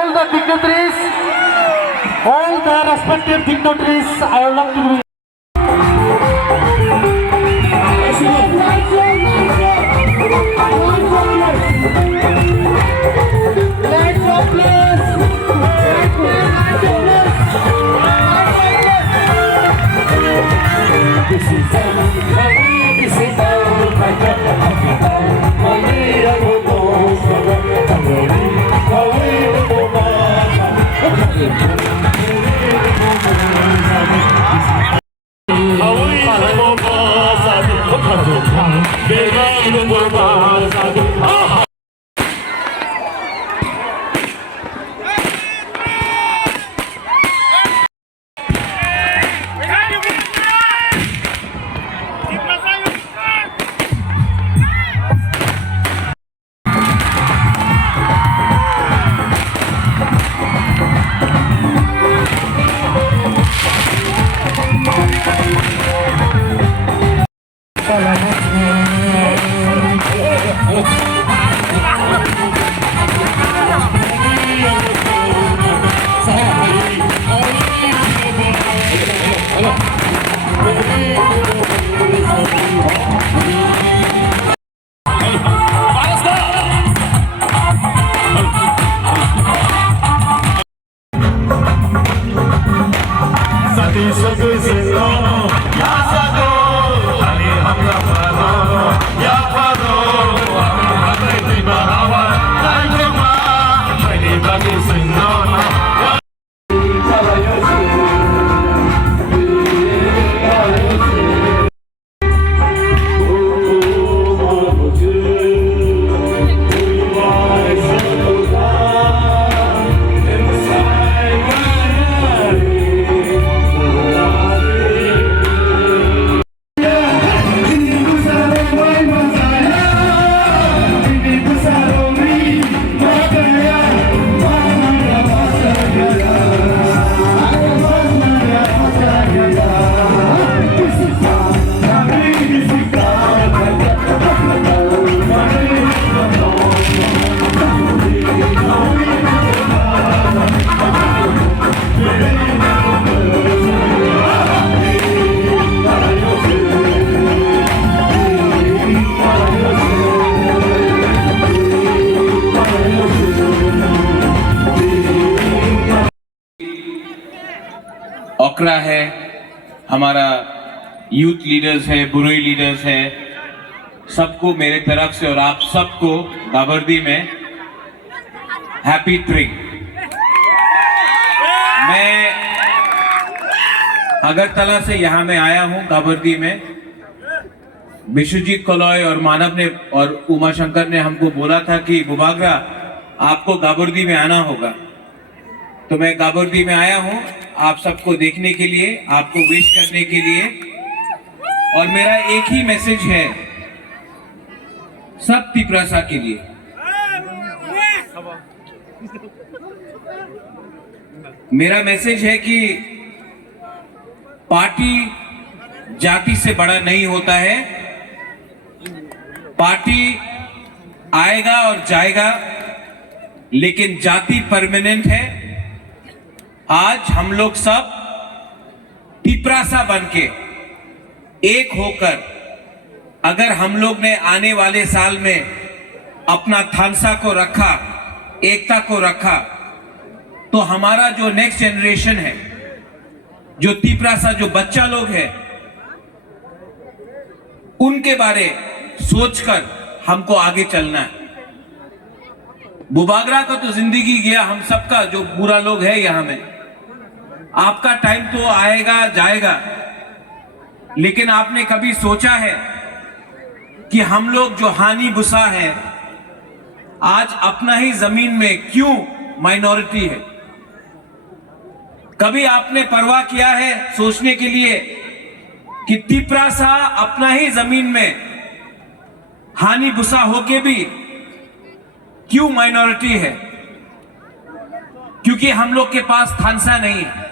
respective dignitaries, all the respective dignitaries, I would like to be. ओकरा है, हमारा youth leaders है, बुरुई leaders है, सबको मेरे तरफ से और आप सबको गाबर्दी में हैप्पी ट्रिंग। मैं अगरतला से यहाँ में आया हूँ गाबर्दी में। विश्वजीत कलॉय और मानव ने और उमा शंकर ने हमको बोला था कि बुबागरा आपको गाबर्दी में आना होगा, तो मैं गाबर्दी में आया हूँ आप सबको देखने के लिए, आपको विश करने के लिए। और मेरा एक ही मैसेज है सब तिपरासा के लिए। मेरा मैसेज है कि पार्टी जाति से बड़ा नहीं होता है। पार्टी आएगा और जाएगा, लेकिन जाति परमानेंट है। आज हम लोग सब तिपरासा बनके एक होकर, अगर हम लोग ने आने वाले साल में अपना थानसा को रखा, एकता को रखा, तो हमारा जो नेक्स्ट जनरेशन है, जो तिपरासा जो बच्चा लोग है, उनके बारे सोचकर हमको आगे चलना है। बुबागरा का तो जिंदगी गया, हम सबका जो बुरा लोग है यहाँ में, आपका टाइम तो आएगा जाएगा, लेकिन आपने कभी सोचा है कि हम लोग जो हानि बुसा है, आज अपना ही जमीन में क्यों माइनॉरिटी है? कभी आपने परवाह किया है सोचने के लिए कि तिपरासा अपना ही जमीन में हानि बुसा होके भी क्यों माइनॉरिटी है? क्योंकि हम लोग के पास थानसा नहीं है,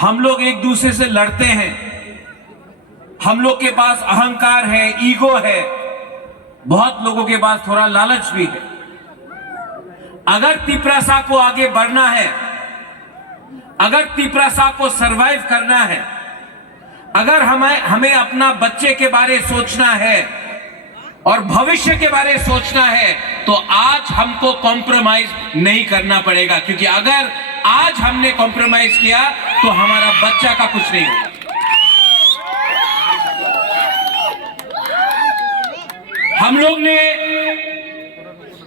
हम लोग एक दूसरे से लड़ते हैं, हम लोग के पास अहंकार है, ईगो है, बहुत लोगों के पास थोड़ा लालच भी है। अगर तिपरासा को आगे बढ़ना है, अगर तिपरासा को सरवाइव करना है, अगर हमें अपना बच्चे के बारे सोचना है और भविष्य के बारे सोचना है, तो आज हमको कॉम्प्रोमाइज नहीं करना पड़ेगा, क्योंकि अगर आज हमने कॉम्प्रोमाइज किया तो हमारा बच्चा का कुछ नहीं होगा।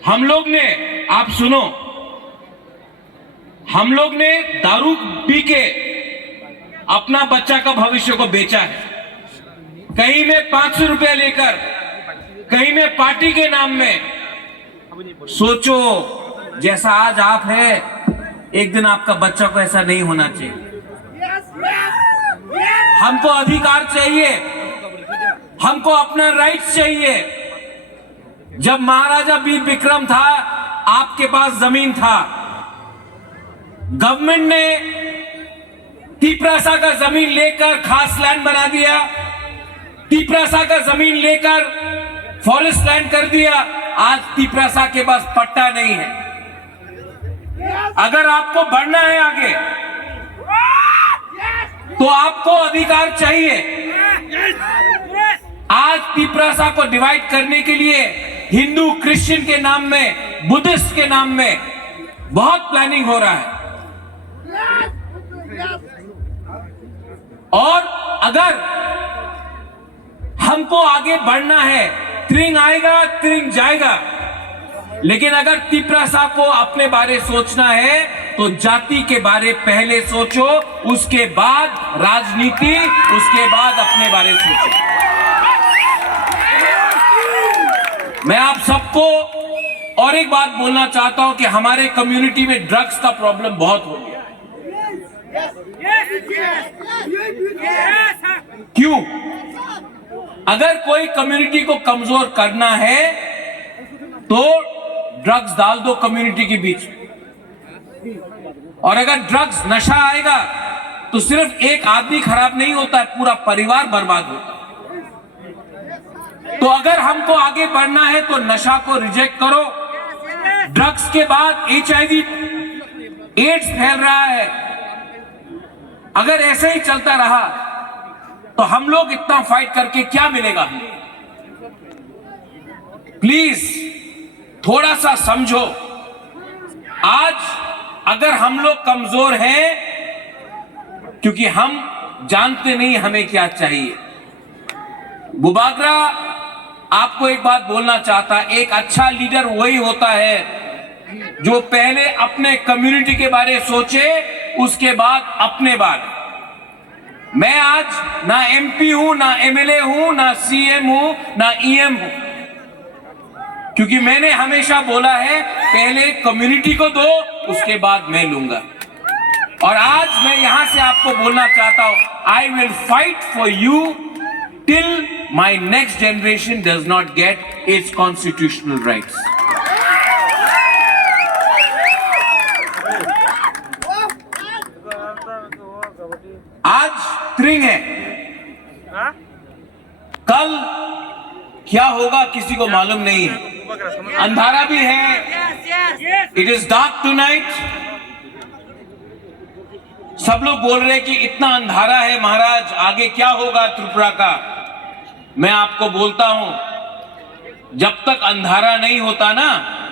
हम लोग ने आप सुनो, हम लोग ने दारू पी के अपना बच्चा का भविष्य को बेचा है। कहीं में 500 रुपया लेकर, कहीं में पार्टी के नाम में। सोचो, जैसा आज आप है, एक दिन आपका बच्चा को ऐसा नहीं होना चाहिए। हमको अधिकार चाहिए, हमको अपना राइट्स चाहिए। जब महाराजा वीर विक्रम था, आपके पास जमीन था, गवर्नमेंट ने तिपरासा का जमीन लेकर खास लैंड बना दिया, तिपरासा का जमीन लेकर फॉरेस्ट लैंड कर दिया। आज तिपरासा के पास पट्टा नहीं है। अगर आपको बढ़ना है आगे, तो आपको अधिकार चाहिए। आज तिपरासा को डिवाइड करने के लिए हिंदू क्रिश्चियन के नाम में, बुद्धिस्ट के नाम में बहुत प्लानिंग हो रहा है। और अगर हमको आगे बढ़ना है, त्रिंग आएगा त्रिंग जाएगा, लेकिन अगर तिपरासा को अपने बारे सोचना है तो जाति के बारे पहले सोचो, उसके बाद राजनीति, उसके बाद अपने बारे सोचो। मैं आप सबको और एक बात बोलना चाहता हूं कि हमारे कम्युनिटी में ड्रग्स का प्रॉब्लम बहुत हो गया। क्यों? अगर कोई कम्युनिटी को कमजोर करना है तो ड्रग्स डाल दो कम्युनिटी के बीच। और अगर ड्रग्स, नशा आएगा तो सिर्फ एक आदमी खराब नहीं होता है, पूरा परिवार बर्बाद होता है। तो अगर हमको आगे बढ़ना है तो नशा को रिजेक्ट करो। ड्रग्स के बाद HIV, एड्स फैल रहा है। अगर ऐसे ही चलता रहा तो हम लोग इतना फाइट करके क्या मिलेगा? प्लीज थोड़ा सा समझो। आज अगर हम लोग कमजोर हैं क्योंकि हम जानते नहीं हमें क्या चाहिए। बुबागरा आपको एक बात बोलना चाहता, एक अच्छा लीडर वही होता है जो पहले अपने कम्युनिटी के बारे सोचे, उसके बाद अपने बारे। मैं आज ना MP हूं, ना MLA हूं, ना CM हूं, ना EM हूं, क्योंकि मैंने हमेशा बोला है पहले कम्युनिटी को दो, उसके बाद मैं लूंगा। और आज मैं यहां से आपको बोलना चाहता हूं, I will fight for you till my next generation does not get its constitutional rights. आज त्रिंग है, कल क्या होगा किसी को मालूम नहीं है। अंधारा भी है, इट इज डार्क टुनाइट। सब लोग बोल रहे हैं कि इतना अंधारा है महाराज, आगे क्या होगा त्रिपुरा का। मैं आपको बोलता हूं, जब तक अंधारा नहीं होता ना,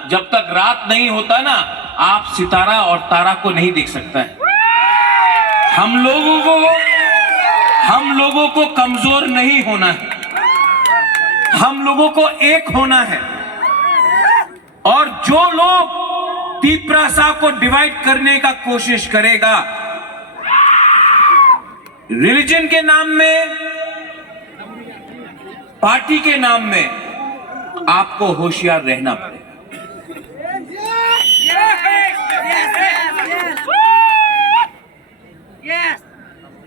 जब तक रात नहीं होता ना, आप सितारा और तारा को नहीं देख सकता है। हम लोगों को कमजोर नहीं होना है, हम लोगों को एक होना है। और जो लोग तिपरासा को डिवाइड करने का कोशिश करेगा, रिलीजन के नाम में, पार्टी के नाम में, आपको होशियार रहना पड़ेगा।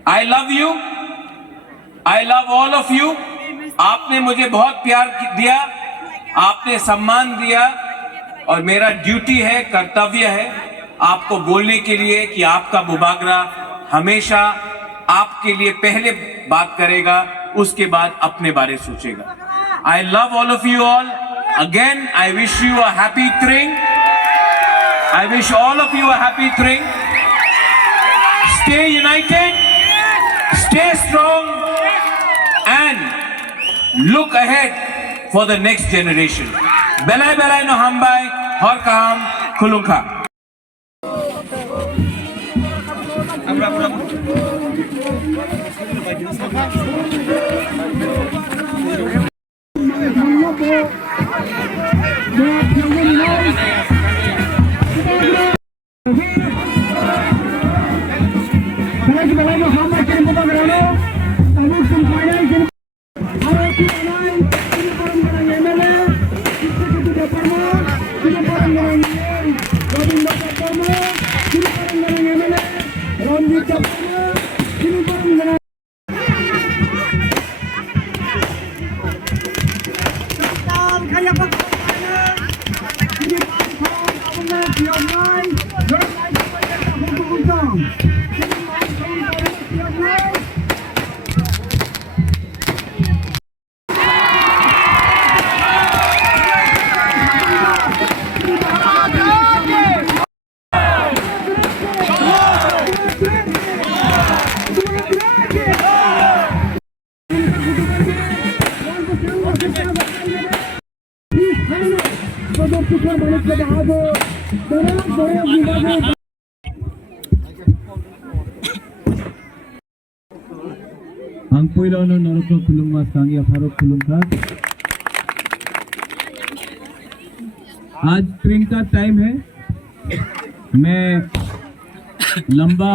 आई love you, I love all of you. आपने मुझे बहुत प्यार दिया, आपने सम्मान दिया, और मेरा ड्यूटी है, कर्तव्य है आपको बोलने के लिए कि आपका बुबागरा हमेशा आपके लिए पहले बात करेगा, उसके बाद अपने बारे सोचेगा। आई love all of you all. Again, I wish you a happy Tring. I wish all of you a happy Tring. Stay united, stay strong, and look ahead for the next generation. Belai belai no hambai, hor kaham kulungka. Ang puilano naroko kulungma sangi afarok kulungka आज ट्रिंग का time है। मैं लंबा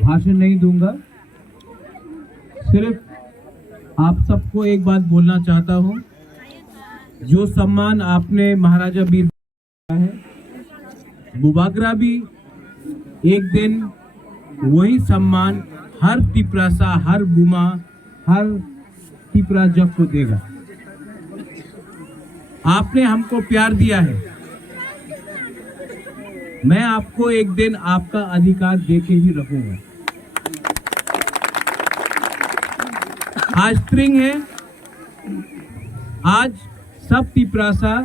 भाषण नहीं दूंगा, सिर्फ आप सबको एक बात बोलना चाहता हूं। जो सम्मान आपने महाराजा वीर है, बुबागरा भी एक दिन वही सम्मान हर तिपरासा, हर गुमा, हर तिपरा जग को देगा। आपने हमको प्यार दिया है, मैं आपको एक दिन आपका अधिकार देके ही रखूंगा। आज ट्रिंग है, आज सब तिपरासा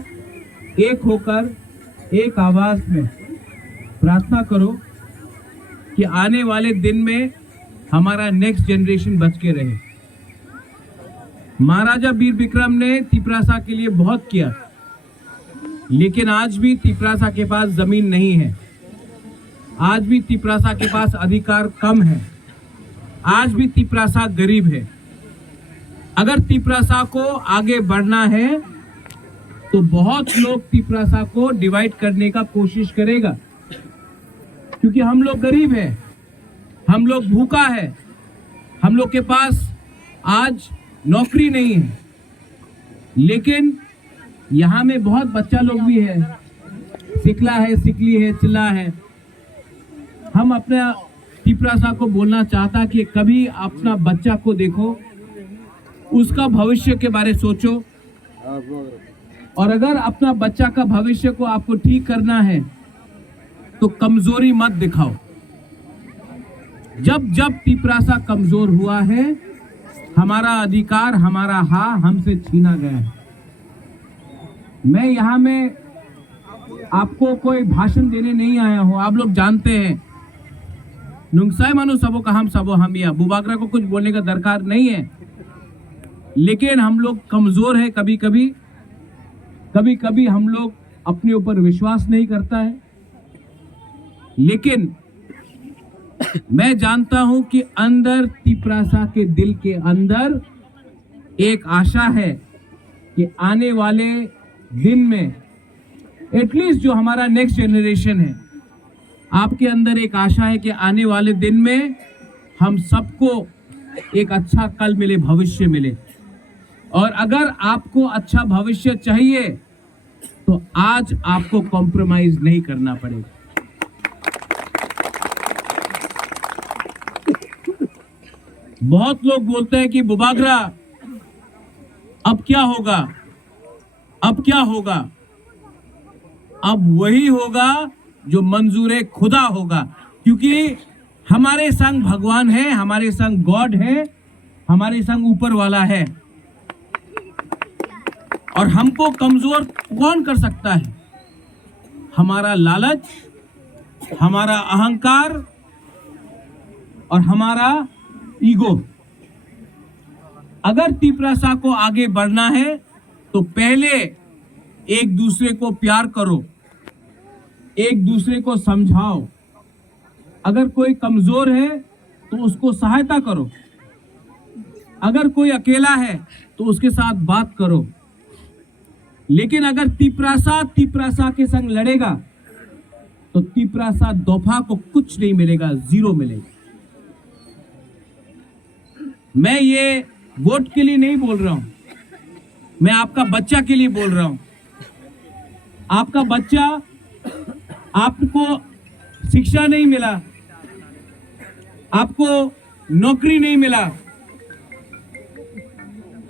एक होकर एक आवाज में प्रार्थना करो कि आने वाले दिन में हमारा नेक्स्ट जनरेशन बच के रहे। महाराजा वीर विक्रम ने तिपरासा के लिए बहुत किया, लेकिन आज भी तिपरासा के पास जमीन नहीं है, आज भी तिपरासा के पास अधिकार कम है, आज भी तिपरासा गरीब है। अगर तिपरासा को आगे बढ़ना है तो बहुत लोग तिपरासा को डिवाइड करने का कोशिश करेगा, क्योंकि हम लोग गरीब हैं, हम लोग भूखा है, हम लोग के पास आज नौकरी नहीं है। लेकिन यहाँ में बहुत बच्चा लोग भी है, सिकला है, सिकली है, चिल्ला है। हम अपने तिपरासा को बोलना चाहता कि कभी अपना बच्चा को देखो, उसका भविष्य के बारे सोचो, और अगर अपना बच्चा का भविष्य को आपको ठीक करना है तो कमजोरी मत दिखाओ। जब जब तिपरासा कमजोर हुआ है, हमारा अधिकार, हमारा हाँ हमसे छीना गया है। मैं यहाँ में आपको कोई भाषण देने नहीं आया हूँ, आप लोग जानते हैं नुंगसाई मानो सबो का हम सबो हम या बुबागरा को कुछ बोलने का दरकार नहीं है। लेकिन हम लोग कमजोर है, कभी कभी हम लोग अपने ऊपर विश्वास नहीं करता है। लेकिन मैं जानता हूं कि अंदर तिपरासा के दिल के अंदर एक आशा है कि आने वाले दिन में एटलीस्ट जो हमारा नेक्स्ट जनरेशन है, आपके अंदर एक आशा है कि आने वाले दिन में हम सबको एक अच्छा कल मिले, भविष्य मिले। और अगर आपको अच्छा भविष्य चाहिए तो आज आपको कॉम्प्रोमाइज नहीं करना पड़ेगा। बहुत लोग बोलते हैं कि बुबागरा अब क्या होगा, अब क्या होगा। अब वही होगा जो मंजूरे खुदा होगा, क्योंकि हमारे संग भगवान है, हमारे संग गॉड है, हमारे संग ऊपर वाला है। और हमको कमजोर कौन कर सकता है? हमारा लालच, हमारा अहंकार और हमारा ईगो। अगर तिपरासा को आगे बढ़ना है तो पहले एक दूसरे को प्यार करो, एक दूसरे को समझाओ। अगर कोई कमजोर है तो उसको सहायता करो, अगर कोई अकेला है तो उसके साथ बात करो। लेकिन अगर तिपरासा के संग लड़ेगा तो तिपरासा दोफा को कुछ नहीं मिलेगा, जीरो मिलेगा। मैं ये वोट के लिए नहीं बोल रहा हूं, मैं आपका बच्चा के लिए बोल रहा हूं। आपका बच्चा, आपको शिक्षा नहीं मिला, आपको नौकरी नहीं मिला,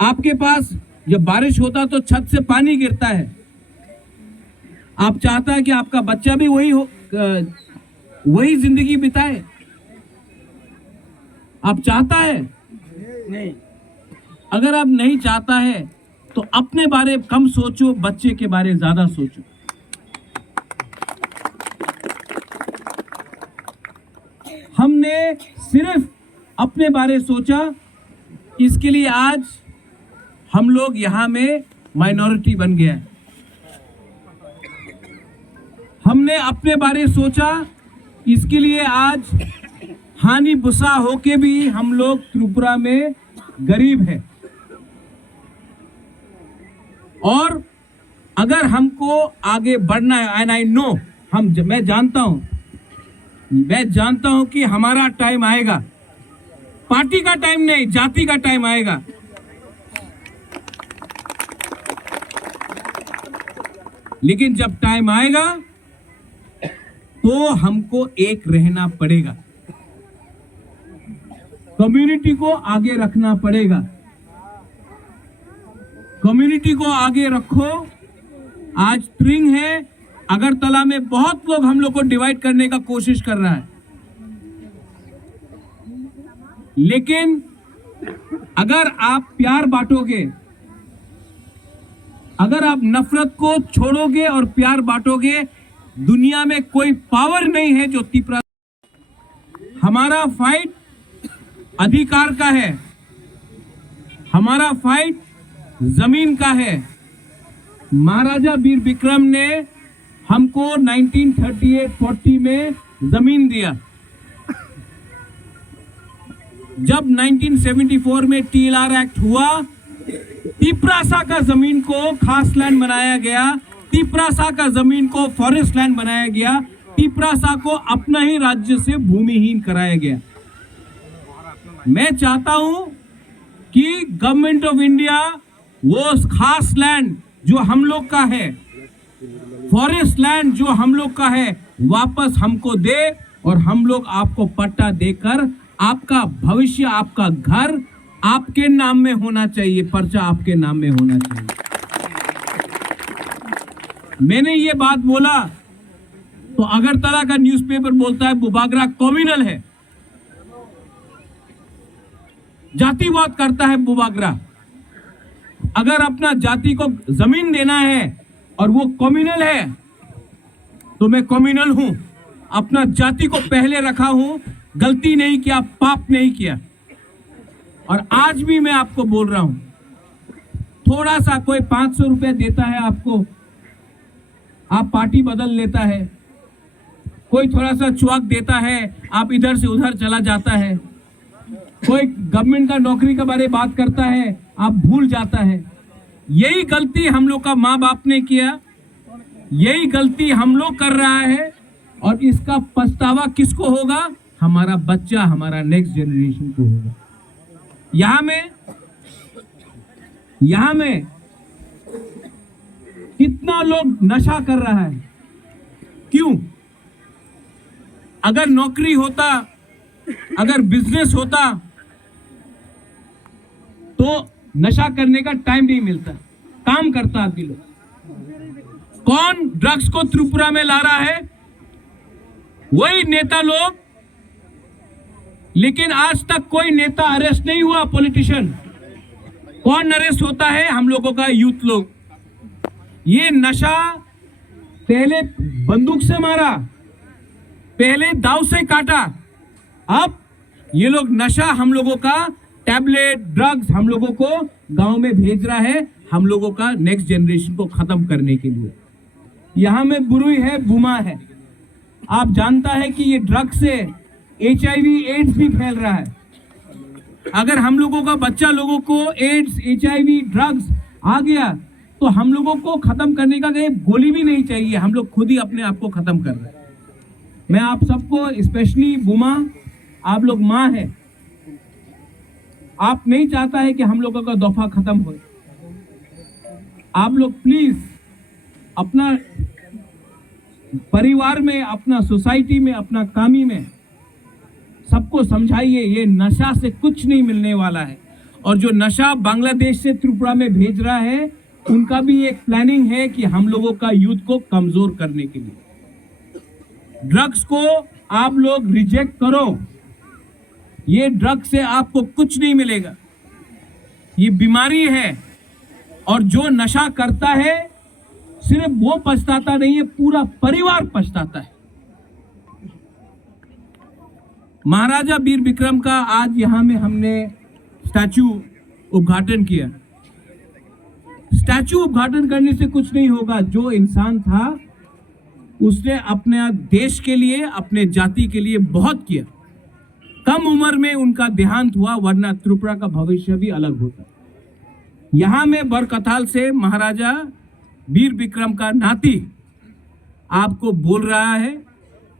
आपके पास जब बारिश होता तो छत से पानी गिरता है। आप चाहता है कि आपका बच्चा भी वही जिंदगी बिताए? आप चाहता है? नहीं। अगर आप नहीं चाहता है तो अपने बारे कम सोचो, बच्चे के बारे ज्यादा सोचो। हमने सिर्फ अपने बारे सोचा, इसके लिए आज हम लोग यहां में माइनॉरिटी बन गया है। हमने अपने बारे सोचा, इसके लिए आज हानि बुसा होके भी हम लोग त्रिपुरा में गरीब हैं। और अगर हमको आगे बढ़ना है, एंड आई नो, मैं जानता हूं कि हमारा टाइम आएगा। पार्टी का टाइम नहीं, जाति का टाइम आएगा। लेकिन जब टाइम आएगा तो हमको एक रहना पड़ेगा, कम्युनिटी को आगे रखना पड़ेगा। कम्युनिटी को आगे रखो। आज त्रिंग है, अगरतला में बहुत लोग हम लोग को डिवाइड करने का कोशिश कर रहा है, लेकिन अगर आप प्यार बांटोगे, अगर आप नफरत को छोड़ोगे और प्यार बांटोगे, दुनिया में कोई पावर नहीं है जो तिपरा। हमारा फाइट अधिकार का है, हमारा फाइट जमीन का है। महाराजा वीर विक्रम ने हमको 1938-40 में जमीन दिया। जब 1974 में TLR एक्ट हुआ, तिपरासा का जमीन को खास लैंड बनाया गया, तिपरासा का जमीन को फॉरेस्ट लैंड बनाया गया, तिपरासा को अपना ही राज्य से भूमिहीन कराया गया। मैं चाहता हूं कि गवर्नमेंट ऑफ इंडिया वो खास लैंड जो हम लोग का है, फॉरेस्ट लैंड जो हम लोग का है, वापस हमको दे और हम लोग आपको पट्टा देकर आपका भविष्य, आपका घर आपके नाम में होना चाहिए, पर्चा आपके नाम में होना चाहिए। मैंने ये बात बोला तो अगरतला का न्यूज़पेपर बोलता है बुबागरा कम्युनल है, जातिवाद करता है बुबागरा। अगर अपना जाति को जमीन देना है और वो कम्युनल है तो मैं कम्युनल हूं, अपना जाति को पहले रखा हूं, गलती नहीं किया, पाप नहीं किया। और आज भी मैं आपको बोल रहा हूं, थोड़ा सा कोई 500 रुपया देता है आपको, आप पार्टी बदल लेता है, कोई थोड़ा सा चुआक देता है, आप इधर से उधर चला जाता है, कोई गवर्नमेंट का नौकरी के बारे में बात करता है, आप भूल जाता है। यही गलती हम लोग का माँ बाप ने किया, यही गलती हम लोग कर रहा है, और इसका पछतावा किसको होगा? हमारा बच्चा, हमारा नेक्स्ट जनरेशन को होगा। यहां में कितना लोग नशा कर रहा है, क्यों? अगर नौकरी होता, अगर बिजनेस होता तो नशा करने का टाइम नहीं मिलता, काम करता आदमी लोग। कौन ड्रग्स को त्रिपुरा में ला रहा है? वही नेता लोग। लेकिन आज तक कोई नेता अरेस्ट नहीं हुआ, पॉलिटिशियन। कौन अरेस्ट होता है? हम लोगों का यूथ लोग। ये नशा पहले बंदूक से मारा, पहले दाव से काटा, अब ये लोग नशा हम लोगों का टैबलेट ड्रग्स हम लोगों को गांव में भेज रहा है, हम लोगों का नेक्स्ट जनरेशन को खत्म करने के लिए। यहां में बुरुई है, बुमा है। आप जानता है कि ये ड्रग्स से HIV एड्स भी फैल रहा है। अगर हम लोगों का बच्चा लोगों को एड्स HIV ड्रग्स आ गया तो हम लोगों को खत्म करने का कहीं गोली भी नहीं चाहिए, हम लोग खुद ही अपने आप को खत्म कर रहे हैं। मैं आप सबको स्पेशली बुमा, आप लोग माँ है, आप नहीं चाहता है कि हम लोगों का दफा खत्म हो। आप लोग प्लीज अपना परिवार में, अपना सोसाइटी में, अपना कामी में सबको समझाइए ये नशा से कुछ नहीं मिलने वाला है। और जो नशा बांग्लादेश से त्रिपुरा में भेज रहा है उनका भी एक प्लानिंग है कि हम लोगों का यूथ को कमजोर करने के लिए। ड्रग्स को आप लोग रिजेक्ट करो, ये ड्रग्स से आपको कुछ नहीं मिलेगा, ये बीमारी है। और जो नशा करता है सिर्फ वो पछताता नहीं है, पूरा परिवार पछताता है। महाराजा वीर विक्रम का आज यहां में हमने स्टैचू उद्घाटन किया। स्टैचू उद्घाटन करने से कुछ नहीं होगा। जो इंसान था उसने अपने देश के लिए, अपने जाति के लिए बहुत किया। कम उम्र में उनका देहांत हुआ, वरना त्रिपुरा का भविष्य भी अलग होता। यहां में बरकताल से महाराजा वीर विक्रम का नाती आपको बोल रहा है,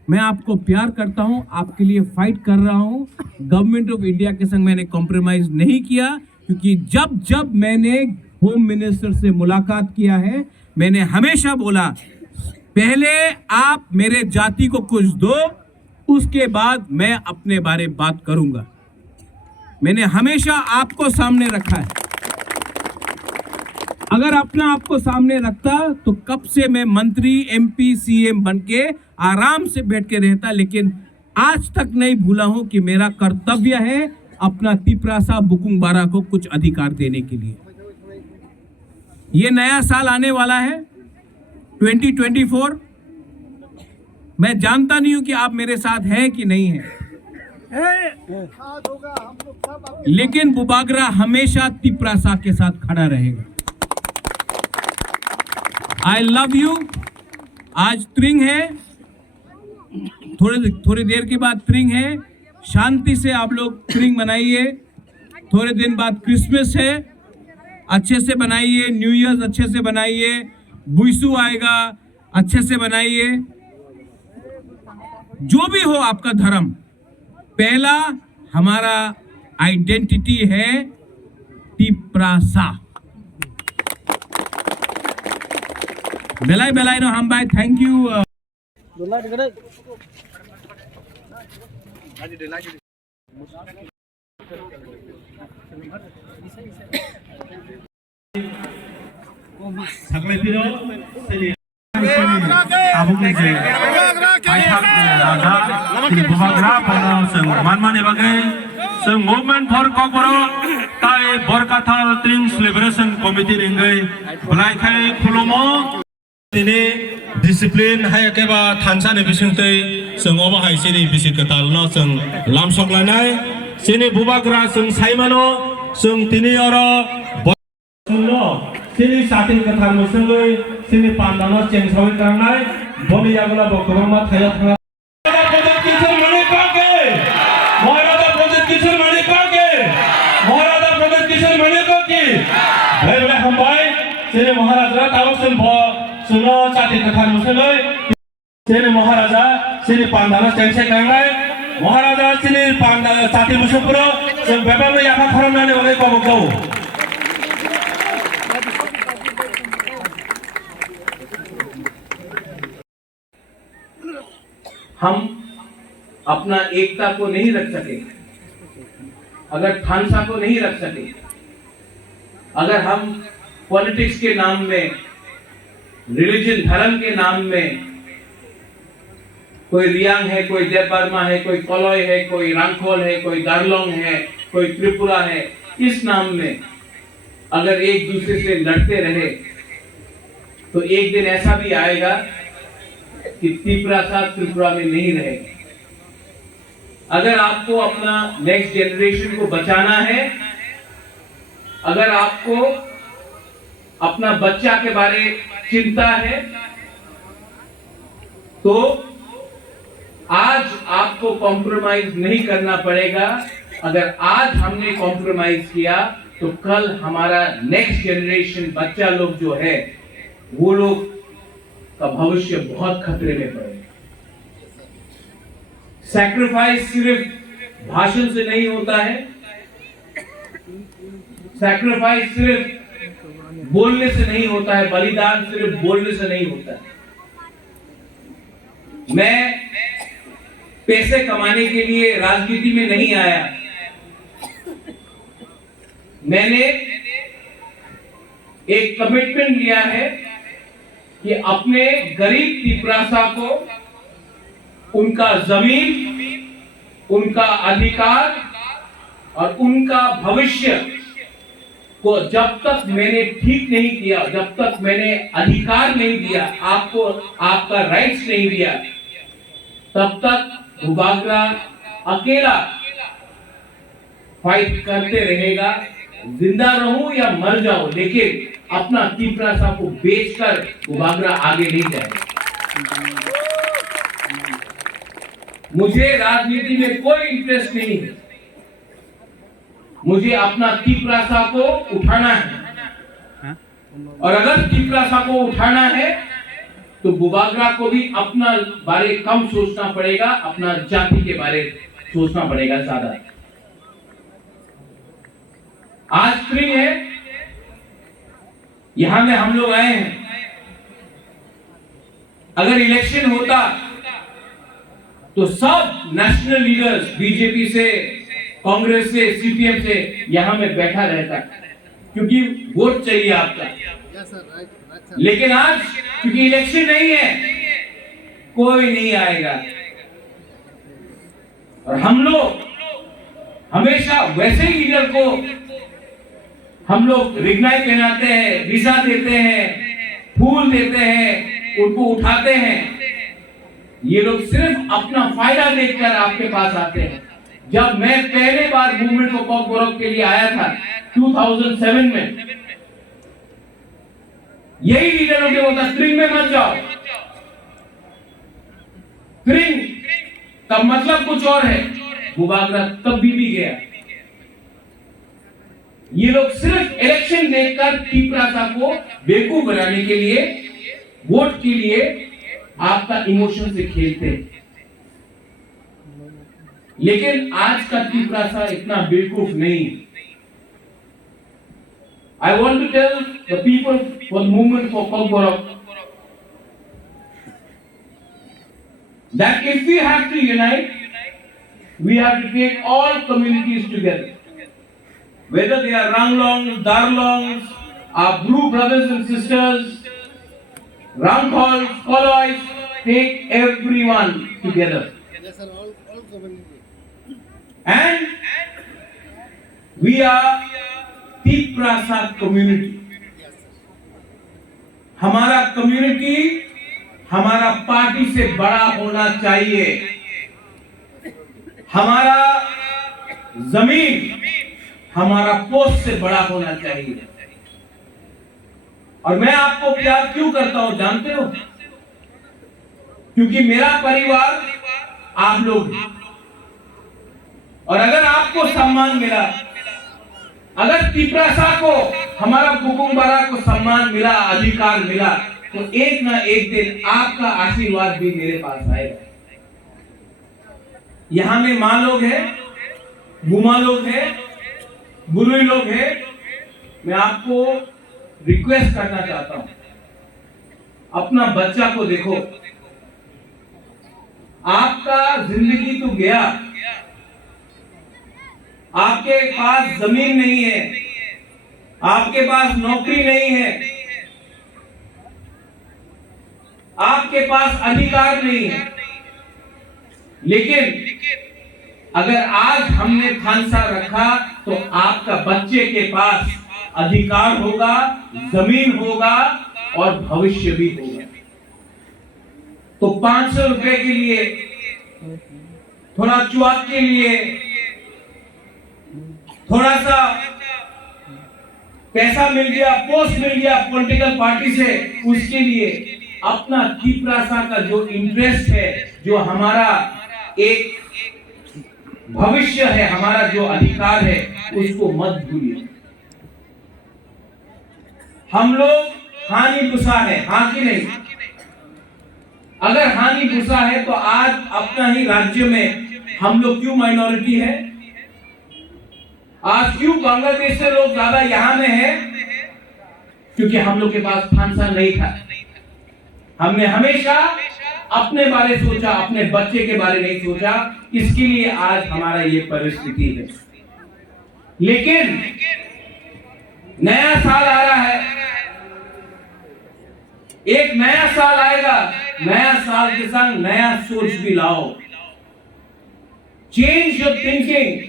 मैं आपको प्यार करता हूं, आपके लिए फाइट कर रहा हूं। गवर्नमेंट ऑफ इंडिया के संग मैंने कॉम्प्रोमाइज नहीं किया, क्योंकि जब जब मैंने होम मिनिस्टर से मुलाकात किया है मैंने हमेशा बोला पहले आप मेरे जाति को कुछ दो, उसके बाद मैं अपने बारे बात करूंगा। मैंने हमेशा आपको सामने रखा है। अगर अपना आपको सामने रखता तो कब से मैं मंत्री MP CM बनके आराम से बैठ के रहता, लेकिन आज तक नहीं भूला हूं कि मेरा कर्तव्य है अपना तिपरासा बुकुंग बारा को कुछ अधिकार देने के लिए। ये नया साल आने वाला है 2024। मैं जानता नहीं हूं कि आप मेरे साथ हैं कि नहीं हैं, लेकिन बुबागरा हमेशा तिपरासा के साथ खड़ा रहेगा। आई लव यू। आज त्रिंग है, थोड़ी देर के बाद त्रिंग है, शांति से आप लोग त्रिंग मनाइए। थोड़े दिन बाद क्रिसमस है, अच्छे से बनाइए। न्यू ईयर अच्छे से बनाइए। बुइसू आएगा, अच्छे से बनाइए। जो भी हो आपका धर्म, पहला हमारा आइडेंटिटी है तिपरासा। बेलाई बेलाई नो हम भाई, थैंक यू। मूवमेंट फॉर ककबरो ताई बरकाथाल ट्रिंग सेलिब्रेशन कमिटी रिंगै बलाइखाय खुलुमो दिनै डिसिप्लिन हायकेबा थानसानि बिसंतै जों अबाहाय सिनि बिसि कतालनो जों लामसगलानाय सिनि बुबाग्रा जों साइमानो जों तिनि अरो नो सिनि साथिन कथा मसंगै सिनि पान्दानो चेंसावै कांनाय बनि यागला बकरमा थाया थाया महाराजा तावसन सुनो जाति कथा मुसलै सेने महाराजा सिनि पान्दानो चेंसे कांनाय महाराजा सिनि पान्दा जाति मुसपुरो जों बेबाबो याफा खालामनानै अने गावबा गाव हम अपना एकता को नहीं रख सके, अगर थानसा को नहीं रख सके, अगर हम पॉलिटिक्स के नाम में, रिलीजन धर्म के नाम में, कोई रियांग है, कोई देव बर्मा है, कोई कलॉय है, कोई रांखोल है, कोई दारलोंग है, कोई त्रिपुरा है, इस नाम में अगर एक दूसरे से लड़ते रहे तो एक दिन ऐसा भी आएगा कि तिपरासा त्रिपुरा में नहीं रहेगी। अगर आपको अपना नेक्स्ट जनरेशन को बचाना है, अगर आपको अपना बच्चा के बारे चिंता है, तो आज आपको कॉम्प्रोमाइज नहीं करना पड़ेगा। अगर आज हमने कॉम्प्रोमाइज किया तो कल हमारा नेक्स्ट जनरेशन बच्चा लोग जो है वो लोग का भविष्य बहुत खतरे में पड़ेगा। सैक्रिफाइस सिर्फ भाषण से नहीं होता है, सैक्रिफाइस सिर्फ बोलने से नहीं होता है, बलिदान सिर्फ बोलने से नहीं होता है। मैं पैसे कमाने के लिए राजनीति में नहीं आया। मैंने एक कमिटमेंट लिया है कि अपने गरीब तिपरासा को उनका जमीन, उनका अधिकार और उनका भविष्य को जब तक मैंने ठीक नहीं किया, जब तक मैंने अधिकार नहीं दिया, आपको आपका राइट्स नहीं दिया, तब तक भूभागरा अकेला फाइट करते रहेगा। जिंदा रहूं या मर जाऊं, लेकिन अपना तिपरासा को बेचकर भूभागरा आगे नहीं जाएगा। मुझे राजनीति में कोई इंटरेस्ट नहीं है। मुझे अपना तिपरासा को उठाना है, और अगर तिपरासा को उठाना है तो भूभागरा को भी अपना बारे कम सोचना पड़ेगा, अपना जाति के बारे सोचना पड़ेगा ज्यादा। आज स्प्रिंग है, यहां में हम लोग आए हैं। अगर इलेक्शन होता तो सब नेशनल लीडर्स, बीजेपी से, कांग्रेस से, सीपीएम से यहां में बैठा रहता, क्योंकि वोट चाहिए आपका। लेकिन आज क्योंकि इलेक्शन नहीं है, कोई नहीं आएगा। और हम लोग हमेशा वैसे ही लीडर को हम लोग रिग्नाई पहनाते हैं, वीजा देते हैं, फूल देते हैं, उनको उठाते हैं। ये लोग सिर्फ अपना फायदा देखकर आपके पास आते हैं। जब मैं पहले बार मूवमेंट फॉर कॉकबोरॉक के लिए आया था 2007 में, यही लीडरों के बोलता स्प्रिंग में मत जाओ। स्प्रिंग का मतलब कुछ और है। भूभागरा तब भी गया। ये लोग सिर्फ इलेक्शन देखकर तिपरासा को बेवकूफ बनाने के लिए, वोट के लिए आपका इमोशन से खेलते हैं। लेकिन आज का तिपरासा इतना बेवकूफ नहीं। I want to tell the people for the movement for Kogborok that if we have to unite, we have to take all communities together. Whether they are Ranglongs, Darlongs, our Blue brothers and sisters, Ranghols, Kolois, take everyone together. Yes, sir, all community. And we are Tiprasa community. हमारा community हमारा party से बड़ा होना चाहिए। हमारा जमीन हमारा post से बड़ा होना चाहिए। और मैं आपको प्यार क्यों करता हूं जानते हो? क्योंकि मेरा परिवार आप लोग हैं। और अगर आपको सम्मान मिला, अगर तिपरासा को, हमारा बुकुंबारा को सम्मान मिला, अधिकार मिला, तो एक ना एक दिन आपका आशीर्वाद भी मेरे पास आएगा। यहां में मां लोग हैं, बुमा लोग हैं, बुरुई लोग हैं। मैं आपको रिक्वेस्ट करना चाहता हूं, अपना बच्चा को देखो। आपका जिंदगी तो गया, आपके पास जमीन नहीं है, आपके पास नौकरी नहीं है, आपके पास अधिकार नहीं है। लेकिन अगर आज हमने थानसा रखा तो आपका बच्चे के पास अधिकार होगा, जमीन होगा, और भविष्य भी होगा। तो 500 रुपए के लिए, थोड़ा चुआक के लिए, थोड़ा सा पैसा मिल गया, पोस्ट मिल गया पॉलिटिकल पार्टी से, उसके लिए अपना तिपरासा का जो इंटरेस्ट है, जो हमारा एक भविष्य है, हमारा जो अधिकार है, उसको मत भूलिए। हम लोग हानि गुस्सा है, हाँ कि नहीं? अगर हानि गुस्सा है तो आज अपना ही राज्य में हम लोग क्यों माइनॉरिटी है? आज क्यों बांग्लादेश से लोग ज्यादा यहां में है? क्योंकि हम लोग के पास फांसा नहीं था। हमने हमेशा अपने बारे सोचा, अपने बच्चे के बारे नहीं सोचा, इसके लिए आज हमारा ये परिस्थिति है। लेकिन नया साल आ रहा है, एक नया साल आएगा, नया साल के संग नया सोच भी लाओ। चेंज योर थिंकिंग,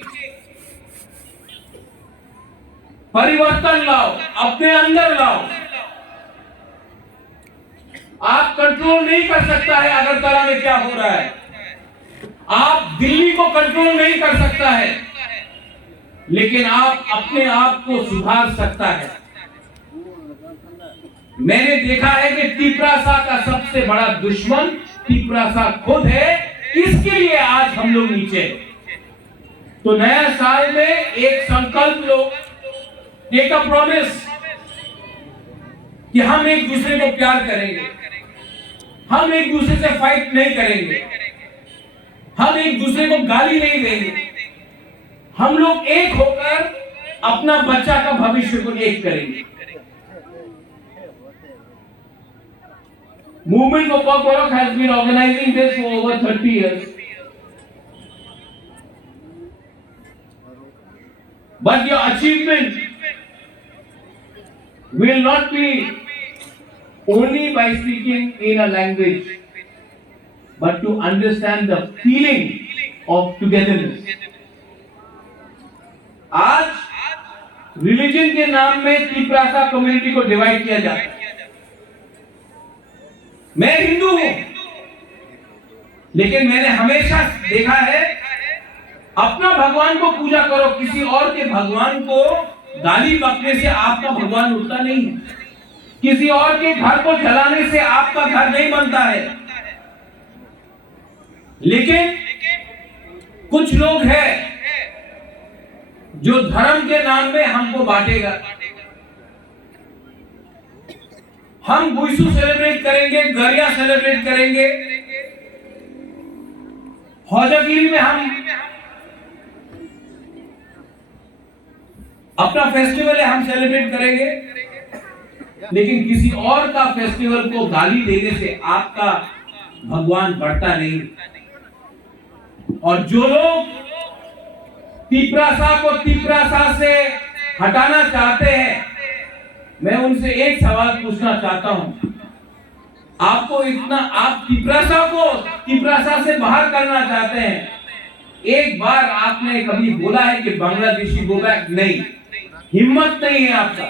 परिवर्तन लाओ, अपने अंदर लाओ। आप कंट्रोल नहीं कर सकता है अगरतला में क्या हो रहा है, आप दिल्ली को कंट्रोल नहीं कर सकता है, लेकिन आप अपने आप को सुधार सकता है। मैंने देखा है कि तिपरासा का सबसे बड़ा दुश्मन तिपरासा खुद है, इसके लिए आज हम लोग नीचे। तो नया साल में एक संकल्प लो, टेक अ प्रॉमिस कि हम एक दूसरे को प्यार करेंगे, हम एक दूसरे से फाइट नहीं करेंगे, हम एक दूसरे को गाली नहीं देंगे, हम लोग एक होकर अपना बच्चा का भविष्य को एक करेंगे। Movement for Kokorok has been organizing this for over 30 years. But your achievement will not be only by speaking in a language, but to understand the feeling of togetherness. आज रिलीजन के नाम में तिपरासा कम्युनिटी को divide किया जाता है। मैं हिंदू हूं, लेकिन मैंने हमेशा देखा है अपना भगवान को पूजा करो, किसी और के भगवान को गाली बकने से आपका भगवान उठता नहीं है, किसी और के घर को जलाने से आपका घर नहीं बनता है। लेकिन कुछ लोग हैं जो धर्म के नाम में हमको बांटेगा। हम बुइसू सेलिब्रेट करेंगे, गरिया सेलिब्रेट करेंगे, हौजागिरी में हम अपना फेस्टिवल है, हम सेलिब्रेट करेंगे, लेकिन किसी और का फेस्टिवल को गाली देने से आपका भगवान बढ़ता नहीं। और जो लोग तिपरासा को तिपरासा से हटाना चाहते हैं, मैं उनसे एक सवाल पूछना चाहता हूं, आपको इतना, आप तिपरासा को तिपरासा से बाहर करना चाहते हैं, एक बार आपने कभी बोला है कि बांग्लादेशी गो बैक? नहीं, हिम्मत नहीं है आपका,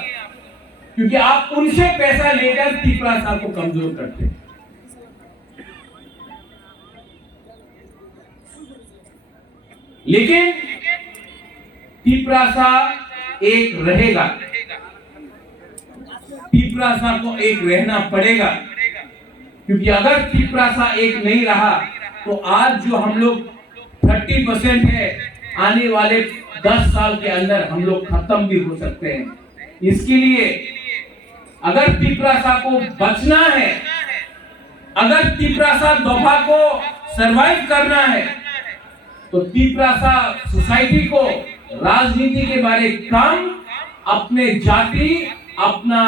क्योंकि आप उनसे पैसा लेकर तिपरासा को कमजोर करते हैं। लेकिन तिपरासा एक रहेगा, तिपरासा को एक रहना पड़ेगा, क्योंकि अगर तिपरासा एक नहीं रहा तो आज जो हम लोग 30% है, आने वाले 10 साल के अंदर हम लोग खत्म भी हो सकते हैं। इसके लिए अगर तिपरासा को बचना है, अगर तिपरासा दोफा को सरवाइव करना है, तो तिपरासा सोसाइटी को राजनीति के बारे कम, अपने जाति, अपना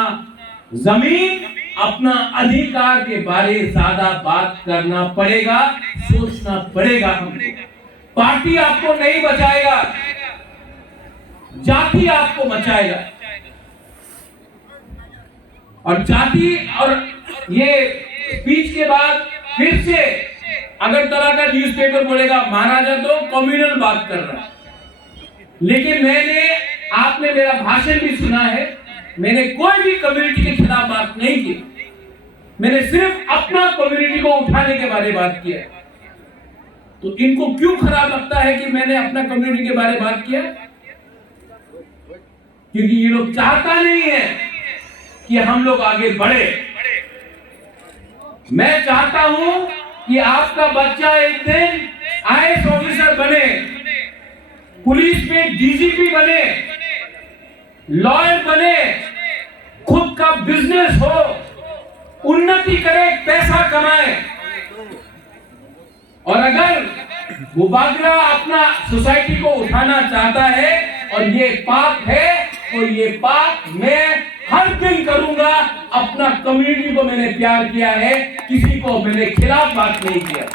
जमीन, अपना अधिकार के बारे ज्यादा बात करना पड़ेगा, सोचना पड़ेगा। हमको पार्टी आपको नहीं बचाएगा, जाति आपको बचाएगा। और जाति और ये स्पीच के बाद फिर से अगरतला का न्यूज़पेपर बोलेगा महाराजा तो कम्युनल बात कर रहा है। लेकिन आपने मेरा भाषण भी सुना है, मैंने कोई भी कम्युनिटी के खिलाफ बात नहीं की। मैंने सिर्फ अपना कम्युनिटी को उठाने के बारे में बात किया है। तो इनको क्यों खराब लगता है कि मैंने अपना कम्युनिटी के बारे में बात किया? क्योंकि ये लोग चाहता नहीं है कि हम लोग आगे बढ़े। मैं चाहता हूं कि आपका बच्चा एक दिन आईएएस ऑफिसर बने, पुलिस में डीजीपी बने, लॉयर बने, खुद का बिजनेस हो, उन्नति करे, पैसा कमाए। और अगर वो बागरा अपना सोसाइटी को उठाना चाहता है और ये पाप है, तो ये पाप मैं हर दिन करूंगा। अपना कम्युनिटी को मैंने प्यार किया है, किसी को मैंने खिलाफ बात नहीं किया।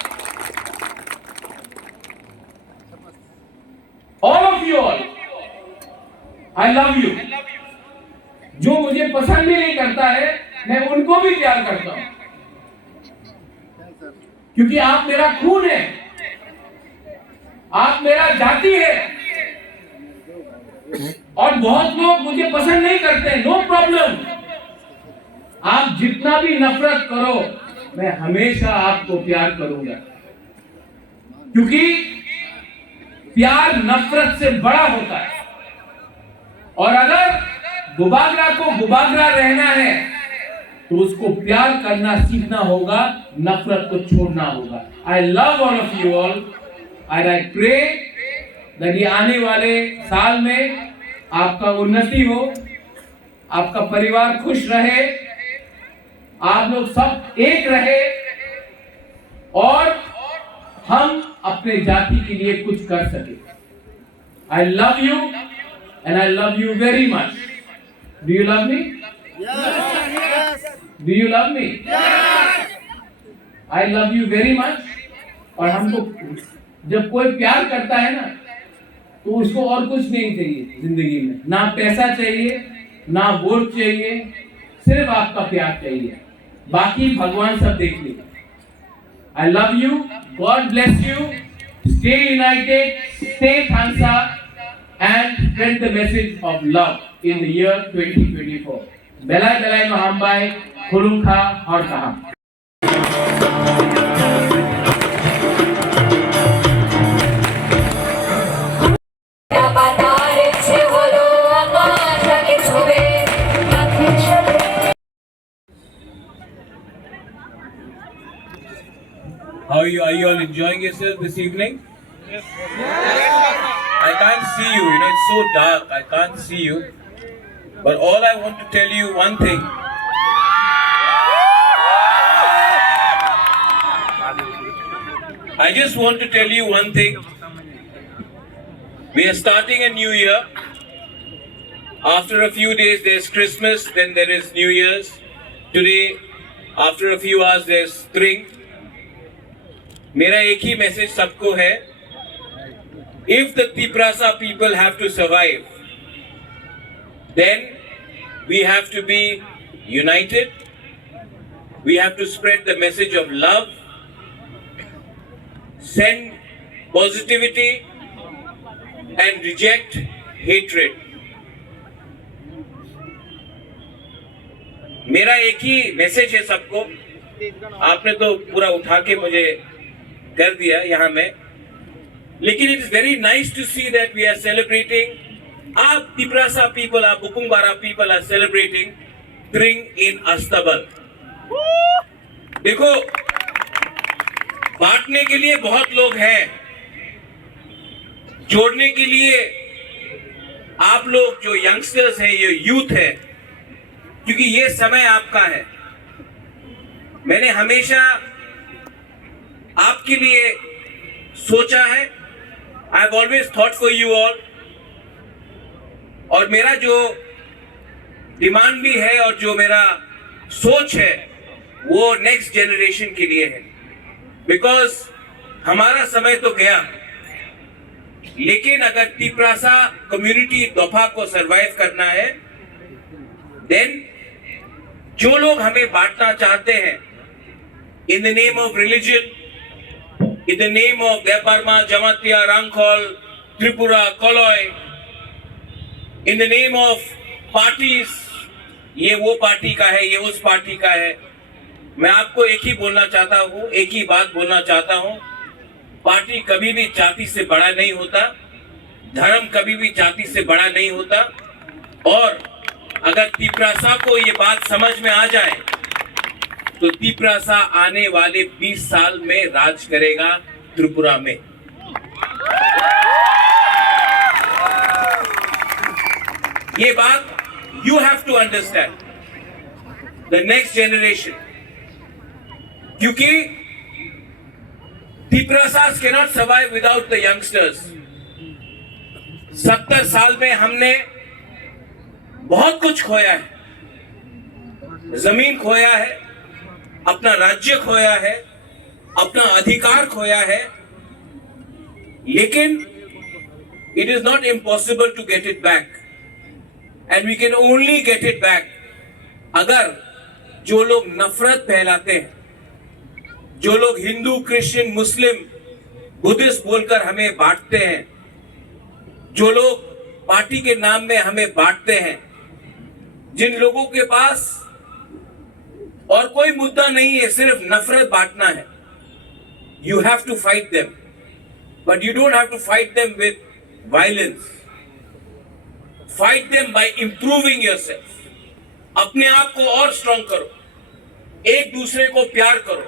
All of you all, I love you. जो मुझे पसंद भी नहीं करता है, मैं उनको भी प्यार करता हूं, क्योंकि आप मेरा खून है, आप मेरा जाति है। और बहुत लोग मुझे पसंद नहीं करते, नो प्रॉब्लम। आप जितना भी नफरत करो, मैं हमेशा आपको प्यार करूंगा, क्योंकि प्यार नफरत से बड़ा होता है। और अगर गुबागरा को गुबागरा रहना है, तो उसको प्यार करना सीखना होगा, नफरत को छोड़ना होगा। I love all of you all and I pray that ये आने वाले साल में आपका उन्नति हो, आपका परिवार खुश रहे, आप लोग सब एक रहे और हम अपने जाति के लिए कुछ कर सके। आई love you and I love you very much. Do you love me? Do you love me? I love you very much. और हमको जब कोई प्यार करता है ना, तो उसको और कुछ नहीं चाहिए जिंदगी में, ना पैसा चाहिए, ना वोट चाहिए, सिर्फ आपका प्यार चाहिए। बाकी भगवान सब देख लेगा। I love you. God bless you. Stay united, stay Khansa, and spread the message of love in the year 2024. Belai belai mahambai, khulumkha aur kaham. How are you all enjoying yourself this evening? Yes. I can't see you, it's so dark, I can't see you. But all I want to tell you one thing. I just want to tell you one thing. We are starting a new year. After a few days there's Christmas, then there is New Year's. Today, after a few hours, there's spring. मेरा एक ही message सबको है, if the Tiprasa people have to survive, then we have to be united, we have to spread the message of love, send positivity and reject hatred. मेरा एक ही message है सबको। आपने तो पूरा उठा के मुझे कर दिया यहाँ में, लेकिन it is very nice to see that we are celebrating, आप तिप्रासा पीपल, आप बुकुंगबारा पीपल आर सेलिब्रेटिंग ट्रिंग इन अस्तबल। देखो, बांटने के लिए बहुत लोग हैं, जोड़ने के लिए आप लोग जो यंगस्टर्स हैं, ये यूथ है, क्योंकि ये समय आपका है। मैंने हमेशा आपके लिए सोचा है, I have always thought for you all. और मेरा जो डिमांड भी है और जो मेरा सोच है, वो नेक्स्ट जनरेशन के लिए है। बिकॉज हमारा समय तो गया, लेकिन अगर तिप्रासा कम्युनिटी दोफा को सरवाइव करना है, देन जो लोग हमें बांटना चाहते हैं, in the name of religion, in the name of Deparma, Jamatia, Rangkhol, Tripura, Koloi, in the name of parties, ये वो पार्टी का है, ये उस पार्टी का है, मैं आपको एक ही बोलना चाहता हूं, एक ही बात बोलना चाहता हूं। पार्टी कभी भी जाति से बड़ा नहीं होता, धर्म कभी भी जाति से बड़ा नहीं होता। और अगर तिपरासा को ये बात समझ में आ जाए तो तिपरासा आने वाले 20 साल में राज करेगा त्रिपुरा में। ये बात you have to understand, the next generation, क्योंकि Tiprasas can not survive without the youngsters. 70 साल में हमने बहुत कुछ खोया है, जमीन खोया है, अपना राज्य खोया है, अपना अधिकार खोया है, लेकिन it is not impossible to get it back, and we can only get it back अगर जो लोग नफरत फैलाते हैं, जो लोग हिंदू, क्रिश्चियन, मुस्लिम, बुद्धिस्ट बोलकर हमें बांटते हैं, जो लोग पार्टी के नाम में हमें बांटते हैं, जिन लोगों के पास और कोई मुद्दा नहीं है, सिर्फ नफरत बांटना है, you have to fight them, but you don't have to fight them with violence. Fight them by improving yourself. अपने आप को और स्ट्रांग करो, एक दूसरे को प्यार करो।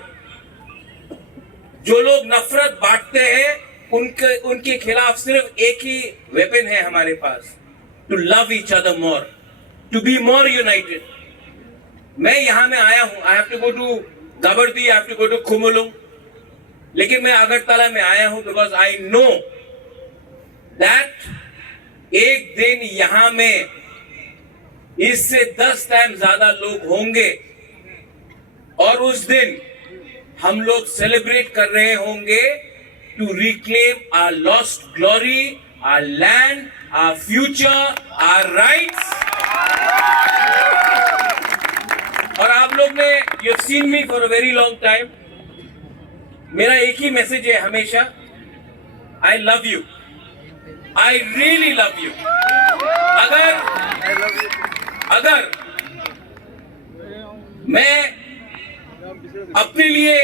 जो लोग नफरत बांटते हैं उनके खिलाफ सिर्फ एक ही वेपन है हमारे पास, to love each other more, to be more united. मैं यहां में आया हूं, I have to go to Gabardi, I have to go to Khumulwng, लेकिन मैं अगरतला में आया हूं बिकॉज आई नो दैट एक दिन यहां में इससे 10 टाइम ज्यादा लोग होंगे और उस दिन हम लोग सेलिब्रेट कर रहे होंगे to reclaim our lost glory, our land, our future, our rights. और आप लोग ने you have seen me for a very long time. मेरा एक ही मैसेज है हमेशा, I love you, I really love you. अगर मैं अपने लिए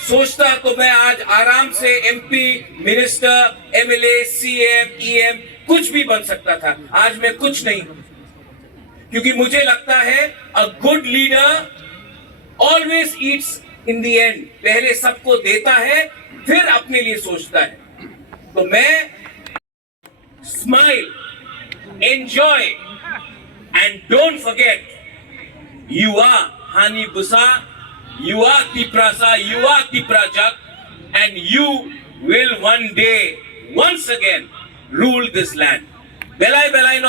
सोचता तो मैं आज आराम से MP, minister, MLA, CM, EM कुछ भी बन सकता था। आज मैं कुछ नहीं, क्योंकि मुझे लगता है a good leader always Yeats in the end. पहले सबको देता है, फिर अपने लिए सोचता है। तो मैं smile, enjoy and don't forget, you are हानी बुसा, you are Tiprasa, you are Tiprajak, and you will one day, once again, rule this land. Belai belai no